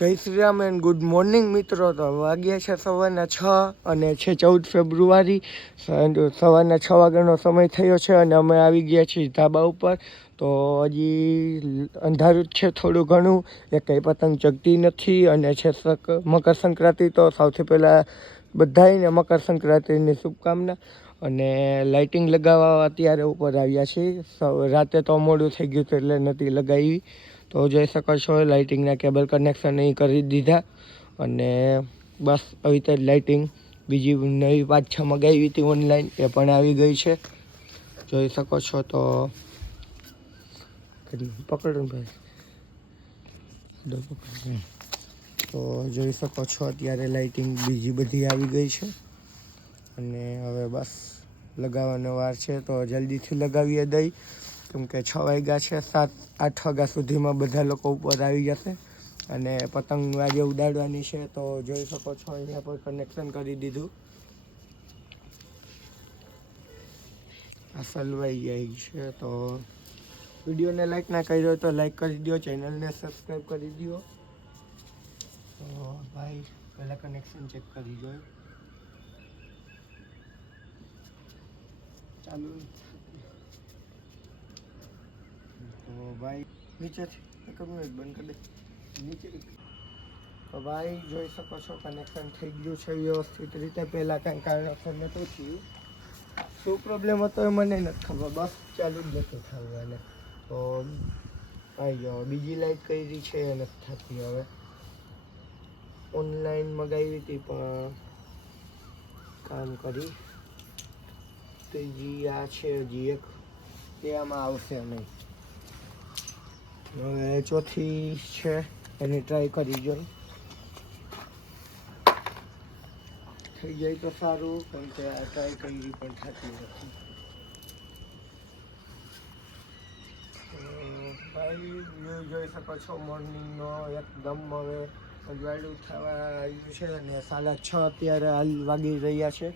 જય Shri Ram and good morning મિત્રો. તો વાગ્યા છે સવારના 6 અને છે 14 ફેબ્રુઆરી. સવારના 6 વાગ્યાનો સમય થયો છે અને અમે આવી ગયા છીએ ધાબા ઉપર. તો હજી અંધારું જ છે થોડું ઘણું, એ કંઈ પતંગ ચગતી નથી અને છે મકર સંક્રાંતિ. તો સૌથી પહેલાં બધાને મકર સંક્રાંતિની શુભકામના. અને લાઇટિંગ લગાવવા અત્યારે ઉપર આવ્યા છીએ. રાતે તો મોડું થઈ ગયું હતું એટલે નથી લગાવી. તો જોઈ શકો છો લાઇટિંગના કેબલ કનેક્શન અહીં કરી દીધા. અને બસ આવી રીતે લાઇટિંગ બીજી નવી 5-6 મગાવી હતી ઓનલાઈન, એ પણ આવી ગઈ છે. જોઈ શકો છો. તો પકડો ભાઈ, તો જોઈ શકો છો અત્યારે લાઇટિંગ બીજી બધી આવી ગઈ છે. અને હવે બસ લગાવવાનો વાર છે તો જલ્દીથી લગાવીએ દઈ, કેમ કે 6 વાગ્યા છે. 7-8 વાગ્યા સુધીમાં બધા લોકો ઉપર આવી જશે અને પતંગ આજે ઉડાડવાની છે. તો જોઈ શકો છો અહીંયા પર કનેક્શન કરી દીધું. આ સલવાઈ જાય છે. તો વિડીયોને લાઈક ના કરી દો તો લાઈક કરી દો, ચેનલને સબસ્ક્રાઈબ કરી દો. તો ભાઈ પહેલાં કનેક્શન ચેક કરી જોઈએ. ચાલુ તો ભાઈ નીચેથી કરવું બંધ કરી દે નીચે. તો ભાઈ જોઈ શકો છો કનેક્શન થઈ ગયું છે વ્યવસ્થિત રીતે. પહેલાં કાંઈ કારણસર નહોતું થયું. શું પ્રોબ્લેમ હતો એ મને નથી ખબર, બસ ચાલુ જ નહોતું થયું. અને તો આવી જાઓ, બીજી લાઈટ કરી છે એ નથી થતી. હવે ઓનલાઈન મગાવી હતી પણ કામ કરી. ત્રીજી આ છે હજી એક, એ આમાં આવશે નહીં. હવે ચોથી છે, એને ટ્રાય કરી જોઈ. થઈ જાય તો સારું, કેમ કે આ ટ્રાય કરી પણ થતી નથી. ભાઈ જોઈ શકો છો મોર્નિંગનો એકદમ હવે અજવાળું થવા આવ્યું છે અને 6:30 અત્યારે હાલ વાગી રહ્યા છે.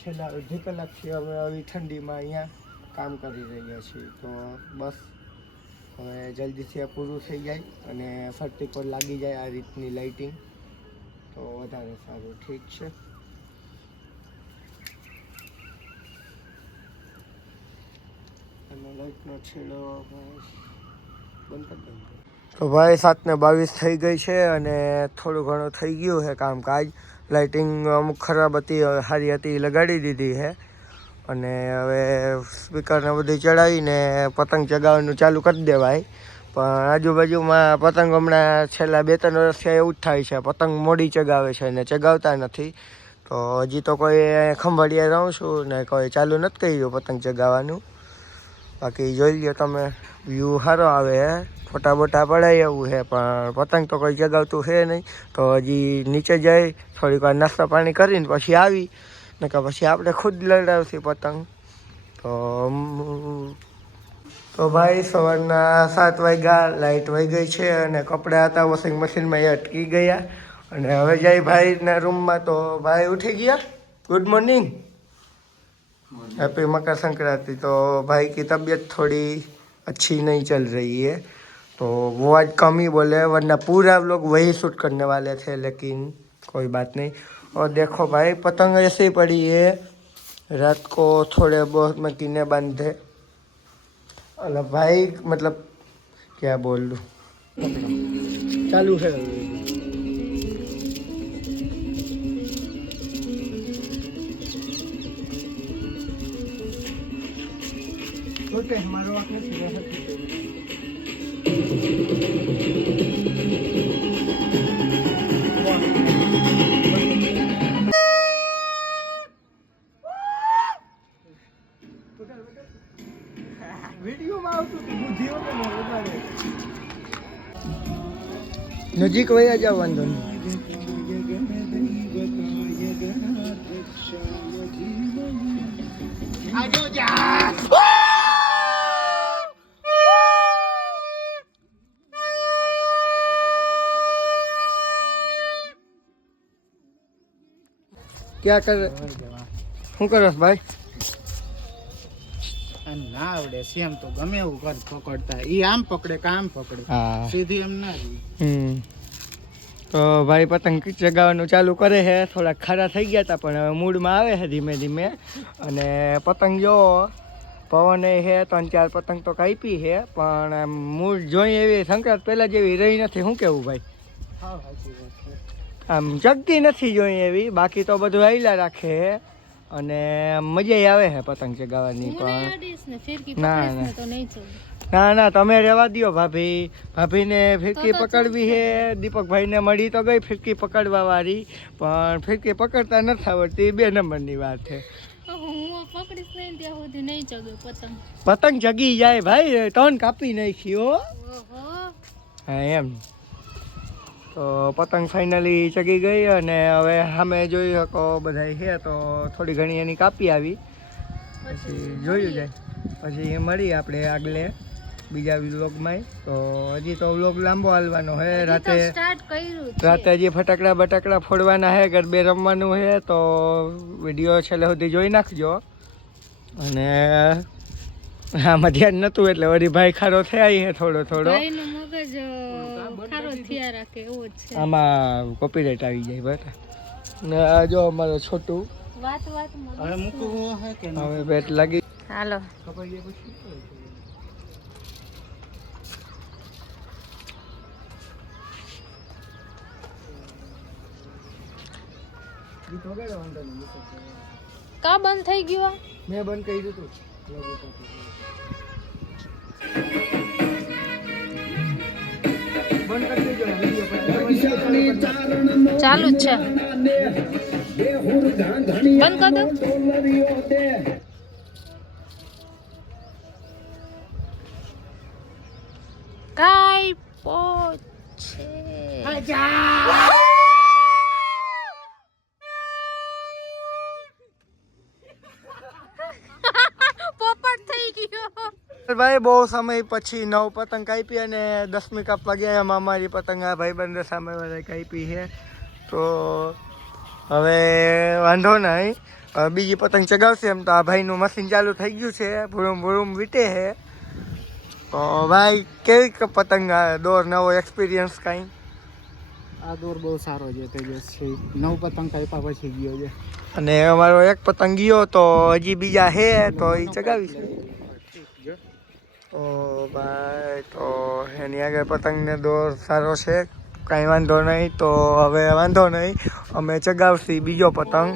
છેલ્લા અડધી કલાકથી અમે આવી ઠંડીમાં અહીંયા કામ કરી રહ્યા છીએ. તો બસ હવે જલ્દીથી આ પૂરું થઈ જાય અને ફરતી પર લાગી જાય આ રીતની લાઇટિંગ, તો વધારે સારું. ઠીક છે. અને લાઇટનો છેડો બંધ કરી દઉં. તો ભાઈ 7:22 થઈ ગઈ છે અને થોડું ઘણું થઈ ગયું છે કામકાજ. લાઇટિંગ અમુક ખરાબ હતી, સારી હતી, લગાડી દીધી છે. અને હવે સ્પીકરને બધું ચડાવીને પતંગ ચગાવવાનું ચાલુ કરી દેવાય. પણ આજુબાજુમાં પતંગ હમણાં છેલ્લા 2-3 વર્ષથી એવું જ થાય છે, પતંગ મોડી ચગાવે છે ને ચગાવતા નથી. તો હજી તો કોઈ ખંભાળિયા રહું છું ને કોઈ ચાલુ નથી કર્યું પતંગ ચગાવવાનું. બાકી જોઈ લો તમે, વ્યૂ સારો આવે, ફોટા બોટા પડાય એવું છે. પણ પતંગ તો કોઈ ચગાવતું છે નહીં. તો હજી નીચે જઈ થોડીક વાર નાસ્તા પાણી કરીને પછી આવી, ને કે પછી આપણે ખુદ લડાવશી પતંગ. તો ભાઈ સવારના 7 વાગ્યા, લાઇટ વહી ગઈ છે અને કપડાં હતા વોશિંગ મશીનમાં એ અટકી ગયા. અને હવે જાય ભાઈના રૂમમાં. તો ભાઈ ઉઠી ગયા. Good morning, happy Makar Sankranti. तो भाई की तबीयत थोड़ी अच्छी नहीं चल रही है, तो वो आज कम ही बोले, वरना पूरा व्लॉग वही शूट करने वाले थे, लेकिन कोई बात नहीं. और देखो भाई पतंग ऐसे ही पड़ी है, रात को थोड़े बहुत मैं कीने बांधे. अरे भाई मतलब क्या बोल लूँ, चालू है. ओके, हमारा वक्त नहीं વિડીયોમાં આવતું બુદ્ધિઓ નજીક વયા જાવ, વાંધો નહીં. क्या कर, શું કરસ ભાઈ? ના આવડે સેમ તો ગમે એવું કર પકડતા. ઈ આમ પકડે કે આમ પકડે, સીધી એમ ના રહી. તો ભાઈ પતંગ ચગાવવાનું ચાલુ કરે છે. થોડાક ખારા થઈ ગયા હતા પણ હવે મૂડમાં આવે છે ધીમે ધીમે. અને પતંગ જો પવન છે 3-4 પતંગ તો કાપી છે પણ આમ મૂડ જોઈ એવી સંક્રાંત પહેલાં જેવી રહી નથી. શું કેવું ભાઈ? આમ ચગતી નથી જોઈ એવી. બાકી તો બધું આયલા રાખે છે અને મજા આવે છે પતંગ ચગાવવાની. પણ ના ના તમે રહેવા દો ભાભી. ભાભીને ફિરકી પકડવી છે. દીપકભાઈને મળી તો ગઈ ફિરકી પકડવા વાળી પણ ફિરકી પકડતા નથી આવડતી. 2 નંબરની વાત છે. પતંગ ચગી જાય ભાઈ. 3 કાપી નાખી. હા એમ. તો પતંગ ફાઇનલી ચગી ગઈ અને હવે સામે જોઈ શકો બધા છે તો થોડી ઘણી એની કાપી આવી. પછી જોયું જાય પછી મળી આપણે આગલે બીજા વ્લોગમાં. તો હજી તો વ્લોગ લાંબો હાલવાનો છે. રાતે હજી ફટાકડા બટાકડા ફોડવાના છે, ગરબે રમવાનું છે. તો વિડીયો છેલ્લે સુધી જોઈ નાખજો. અને આમાં ધ્યાન નહોતું એટલે વળી ભાઈ ખારો થયા છે થોડો થોડો. આમાં કોપીરાઇટ આવી જાય બરાબર. ને આ જો અમારો છોટું હવે મૂકવું હે કે હવે બેટ લાગી. હાલો કા બંધ થઈ ગયું? મેં બંધ કર્યું હતું. ચાલુ જ છે. બંધ કર દો. કાઈ પોછે પોપટ થઈ ગયો. ભાઈ બહુ સમય પછી 9 પતંગ કાપી અને 10મી કાપવા ગયા. એમાં અમારી પતંગ આ ભાઈબંધ સામે વાળા કાપી છે. તો હવે વાંધો નહીં, બીજી પતંગ ચગાવશે. એમ તો આ ભાઈનું મશીન ચાલુ થઈ ગયું છે. ભૂરુમ ભૂરુમ વીટે છે. તો ભાઈ કેવી પતંગ દોર નવો એક્સપિરિયન્સ કાંઈ? આ દોર બહુ સારો છે. તેજસ છે 9 પતંગ કાપ્યા પછી ગયો છે. અને અમારો એક પતંગ ગયો તો હજી બીજા છે તો એ ચગાવી છે. તો ભાઈ તો એની આગળ પતંગને દોર સારો છે, કાંઈ વાંધો નહીં. તો હવે વાંધો નહીં, અમે ચગાવશી બીજો પતંગ.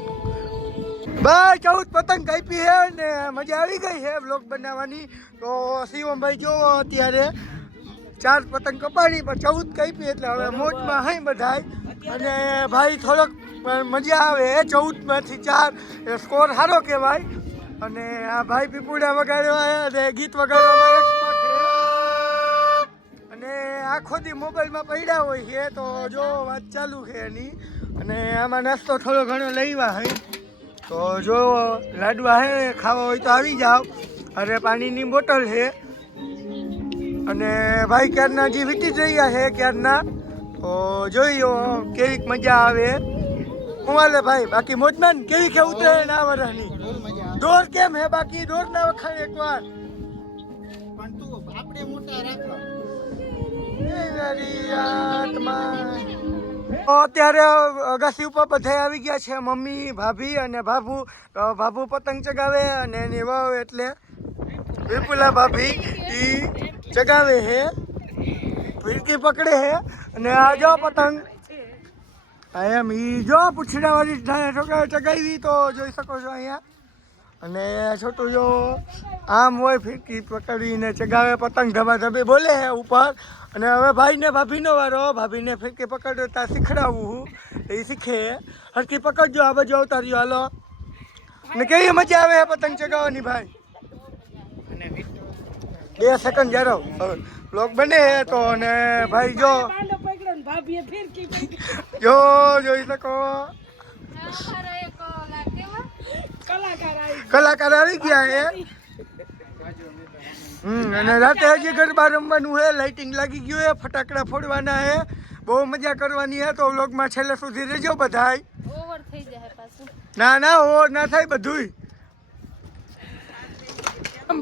ભાઈ 14 પતંગ કાપી છે ને મજા આવી ગઈ છે બ્લોગ બનાવવાની. તો શિવમભાઈ જોવો અત્યારે 4 પતંગ કપાડી પણ 14 કાપી એટલે હવે મોજમાં હઈ બધાય. અને ભાઈ થોડોક મજા આવે. 14માંથી 4 એ સ્કોર સારો કહેવાય. અને આ ભાઈ પીપુડા વગાડવા અને ગીત વગાડવામાં એક્સપર્ટ છે. અને આખો દી મોબાઈલમાં પડ્યા હોય છે તો જો વાત ચાલુ છે એની. અને આમાં નાસ્તો થોડો ઘણો લઈવા હઈ. તો જો લાડવા હે ખાવા હોય તો આવી જાઓ. અરે પાણીની બોટલ છે. અને ભાઈ ક્યારના હજી વીટી જ રહ્યા છે ક્યારના. તો જોઈ લો કેવીક મજા આવે. હું હાલે ભાઈ બાકી મોજમાન કેવી કે ઉતરે ના વરાની દોર કેમ હે? બાકી દોર ના વખાણ એકવાર પણ તું આપણે મોટા રાખો. અત્યારે અગાસી ઉપર બધા આવી ગયા છે. મમ્મી, ભાભી અને ભાભુ. ભાભુ પતંગ ચગાવે અને એની વહુ એટલે વિપુલા ભાભી ઈ ચગાવે છે, ફિરકી પકડે છે. અને આ જો પતંગ એમ ઈ જો પૂછડા વાળી ચગાવી તો જોઈ શકો છો અહીંયા. અને છોટું જો આમ હોય ફિરકી પકડીને ચગાવે પતંગ ધબાધબી બોલે છે ઉપર. અને હવે ભાઈને ભાભીનો વારો. ભાભીને ફિરકી પકડતા શીખડાવું એ શીખે. હરકી પકડજો આ બાજુ આવતા રહ્યો હાલો. અને કેવી મજા આવે પતંગ ચગાવવાની ભાઈ. 2 સેકન્ડ જારો બ્લોગ બને તો. અને ભાઈ જો જો જોઈ શકો કલાકાર આવી ગયા છે. અને રાતે હજી ગરબા રમવાનું છે. લાઇટિંગ લાગી ગયું છે, ફટાકડા ફોડવાના છે, બહુ મજા કરવાની છે. તો વ્લોગમાં છેલ્લે સુધી રહેજો બધાય. ના ના ઓવર ના થાય બધું.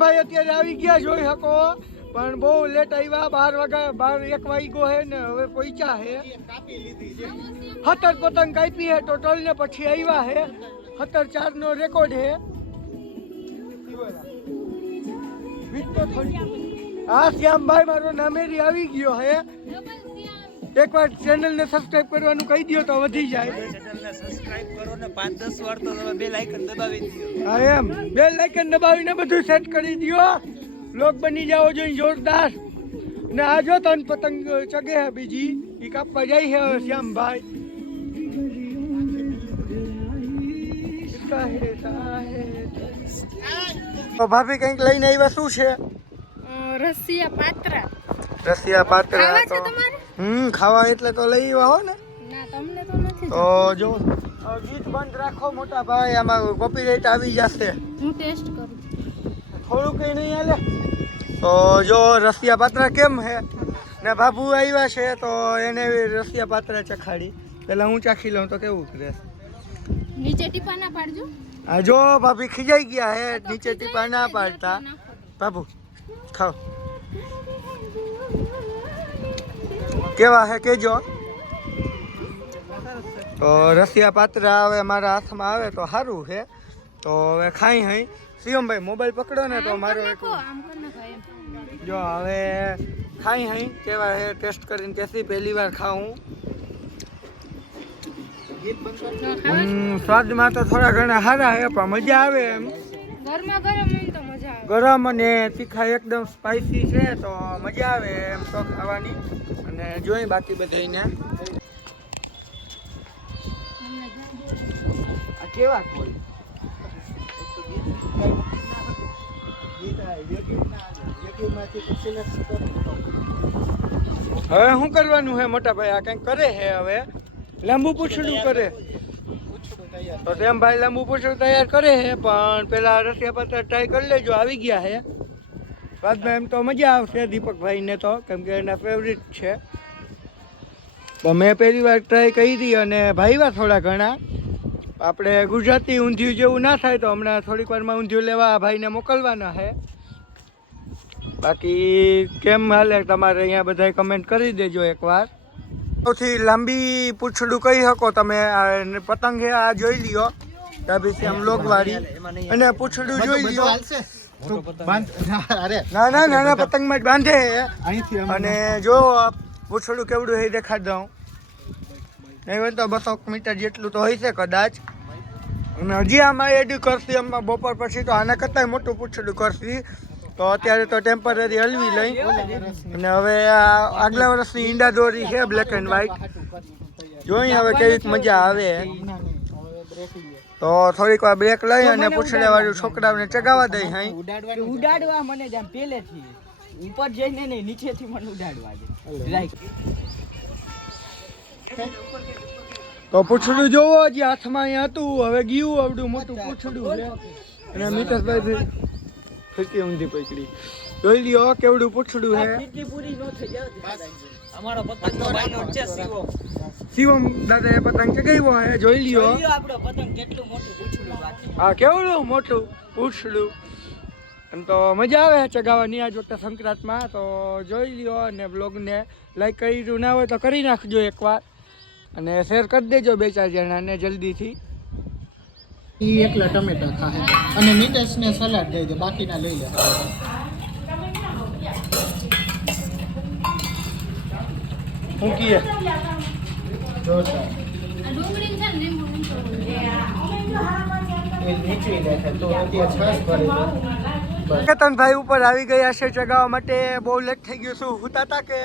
ભાઈ અત્યારે આવી ગયા જોઈ શકો પણ બહુ લેટ આવ્યા 1 વાગ્યો હે ને હવે પહોંચ્યા હે 17 પતંગ કાપી હે ટોટલ ને પછી આવ્યા હે 17-4 નો રેકોર્ડ હે હા શ્યામભાઈ મારો નામેરી આવી ગયો હે એકવાર ચેનલ ને સબસ્ક્રાઇબ કરવાનું કહી દો તો વધી જાય ચેનલને સબસ્ક્રાઇબ કરો ને 5-10 વાર તો તમે બેલ આઇકન દબાવી દો હા એમ બેલ આઇકન દબાવીને બધું સેટ કરી દો લોક બની જાઓ જોઈએ જોરદાર ને આ જો તન પતંગ ચગે હે બીજી ઈ કાપવા જાય છે શ્યામભાઈ તો ભાભી કંઈક લઈને આવ્યા શું છે રસિયા પાત્રા રસિયા પાત્રા ખાવા છે તો તમારે ખાવા એટલે તો લઈ આવ્યા હો ને ના તમને તો નથી તો જો ગીત બંધ રાખો મોટા ભાઈ આમાં કોપીરાઇટ આવી જશે હું ટેસ્ટ કરું થોડું કઈ નહીં હાલે તો જો રસિયા પાત્રા કેમ હે ને બાબુ આવ્યા છે તો એને રસિયા પાત્રા ચખાડી પેલા હું ચાખી લઉં તો કેવું કરે નીચે ટીપા ના પાડજો આ જો ભાભી ખીજાઈ ગયા હે નીચે ટીપા ના પાડતા બાબુ ખાઓ કેવા હે કેજો તો રસિયા પાત્રા હવે મારા હાથમાં આવે તો સારું છે તો હવે ખાઈ હઈ શિવમભાઈ મોબાઈલ પકડો ને તો મારો એક આમ કર નાખો એમ જો હવે ખાઈ હઈ કેવા હે ટેસ્ટ કરીને કેસી પહેલી વાર ખાઉં સ્વાદમાં તો થોડા ઘણા સારા હે પણ મજા આવે એમ ગરમા ગરમ હોય તો મજા આવે ગરમ અને તીખા એકદમ સ્પાઇસી છે તો મજા આવે એમ તો ખાવાની અને જોઈ બાકી બધાને આ કેવા કોઈ હવે શું કરવાનું હે મોટા ભાઈ આ કંઈક કરે હે હવે લાંબુ પૂછડું કરે તો તેમ ભાઈ લાંબુ પૂછડું તૈયાર કરે હે પણ પેલા રસિયા પાત્રા ટ્રાય કરી લેજો આવી ગયા હે બાદમાં એમ તો મજા આવશે દીપકભાઈને તો કેમ કે એના ફેવરિટ છે તો મેં પહેલી વાર ટ્રાય કરી અને ભાઈવા થોડા ઘણા આપણે ગુજરાતી ઊંધિયું જેવું ના થાય તો હમણાં થોડીક વારમાં ઊંધિયું લેવા ભાઈને મોકલવાના છે બાકી કેમ હાલે તમારે અહીંયા બધાય કમેન્ટ કરી દેજો એકવાર સૌથી લાંબી પૂંછડું કહી શકો તમે પતંગ છે આ જોઈ લ્યો ડાબી આમ લોગવાળી અને પૂંછડું જોઈ લ્યો નાના પતંગમાં જ બાંધે અને જો પૂંછડું કેવડું છે દેખાડ દઉં નહીં હોય તો 200 મીટર જેટલું તો હોય છે કદાચ અને હજી આમાં એડ કરશે આમાં બપોર પછી તો આના કરતાં મોટું પૂંછડું કરશે તો અત્યારે તો ટેમ્પરરી હલવી લઈ અને હવે આ આગલા વર્ષની ઈંડા દોરી છે બ્લેક એન્ડ વ્હાઈટ જોઈ હવે કેવીક મજા આવે તો થોડીક વાર બ્રેક લઈ અને પૂંછડા વાળું છોકરાઓને ચગાવવા દઈ હાઈ ઉડાડવા મને જેમ પહેલેથી ઉપર જઈને નહીં નીચેથી મને ઉડાડવા દે તો પૂંછડું જોવો હજી હાથમાં અહીંયા હતું હવે ગયું આવડું મોટું પૂંછડું છે અને મિતેશભાઈ ફીરકી ઊંધી પકડી જોઈ લ્યો કેવડું પૂંછડું છે પૂરી ન થઈ જાય અમારો પતંગનો બાયનો છે શિવમ દાદા એ પતંગ ચગાવ્યો હે જોઈ લ્યો આપણો પતંગ કેટલું મોટું પૂછડું બાકી હા કેવડું મોટું પૂંછડું એમ તો મજા આવે ચગાવવાની આજ વખતે સંક્રાંતમાં તો જોઈ લ્યો અને બ્લોગને લાઈક કર્યું ના હોય તો કરી નાખજો એકવાર અને શેર કરી દેજો 2-4 જણાને જલ્દીથી એકલા ટમેટા ખાહે અને મિટેશને સલાડ દઈ દે બાકીના લઈ લે હું કીએ જોરદાર ડુંગળી છે ને લીંબુ એ નીચે દેખે તો અત્યારે છાસ ભરી દે કેતનભાઈ ઉપર આવી ગયા છે ચગાવવા માટે બહુ લેટ થઈ ગયું શું હુતા હતા કે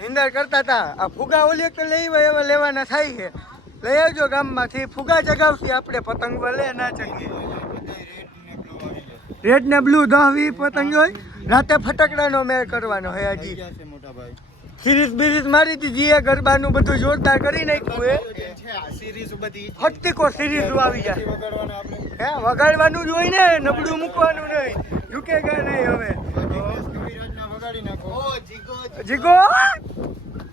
નિંદર કરતા હતા આ ફુગા ઓલી એક લઈ એવા લેવાના થાય છે લઈ આવજો ગામમાંથી ફુગા ચગાવશી આપણે પતંગ ભલે ના ચગીએ રેડ ને બ્લુ 10-20 પતંગ હોય રાતે ફટાકડાનો મેળ કરવાનો હે હજી સિરીઝ બીરીઝ મારી દીધી એ ગરબાનું બધું જોરદાર કરી નાખ્યું હટતી કો સિરીઝ આવી જાય હે વગાડવાનું જ હોય ને નબળું મૂકવાનું નહીં ઝૂકેગા નહીં હવે જીગો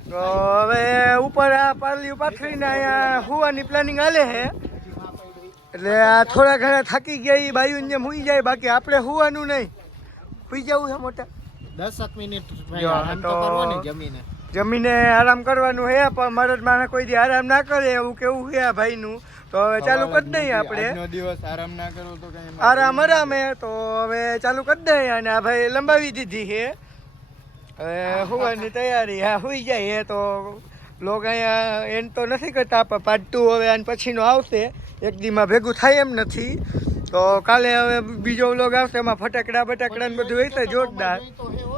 તો હવે ઉપર આ પારલી પાથરીને અહીંયા હુવાની પ્લાનિંગ હાલે છે એટલે આ થોડા ઘણા થાકી ગયા એ બાયુને જેમ હુઈ જાય બાકી આપણે હુવાનું નહીં સુઈ જવું છે મોટા 10 મિનિટ ભાઈ જો, આરામ તો તો- કરવો ને જમીને. જમીને આરામ કરવાનું હે પણ મરદ માણસ કોઈ દી આરામ ના કરે એવું કેવું છે આ ભાઈનું. તો હવે ચાલુ કરી દઈએ આપણે આજનો દિવસ આરામ ના કરો તો કઈ આરામ આરામે. તો હવે ચાલુ કરી દઈએ અને આ ભાઈ લંબાવી દીધી છે. હવે હોવાની તૈયારી. હા સુઈ જાય તો લોક અહીંયા એન તો નથી કરતા પણ પાડતું હવે આને પછીનો આવશે. એક દીમાં ભેગું થાય એમ નથી. તો કાલે હવે બીજો વ્લોગ આવશે એમાં ફટાકડા બટાકડા ને બધું હશે જોરદાર. તો હે હો.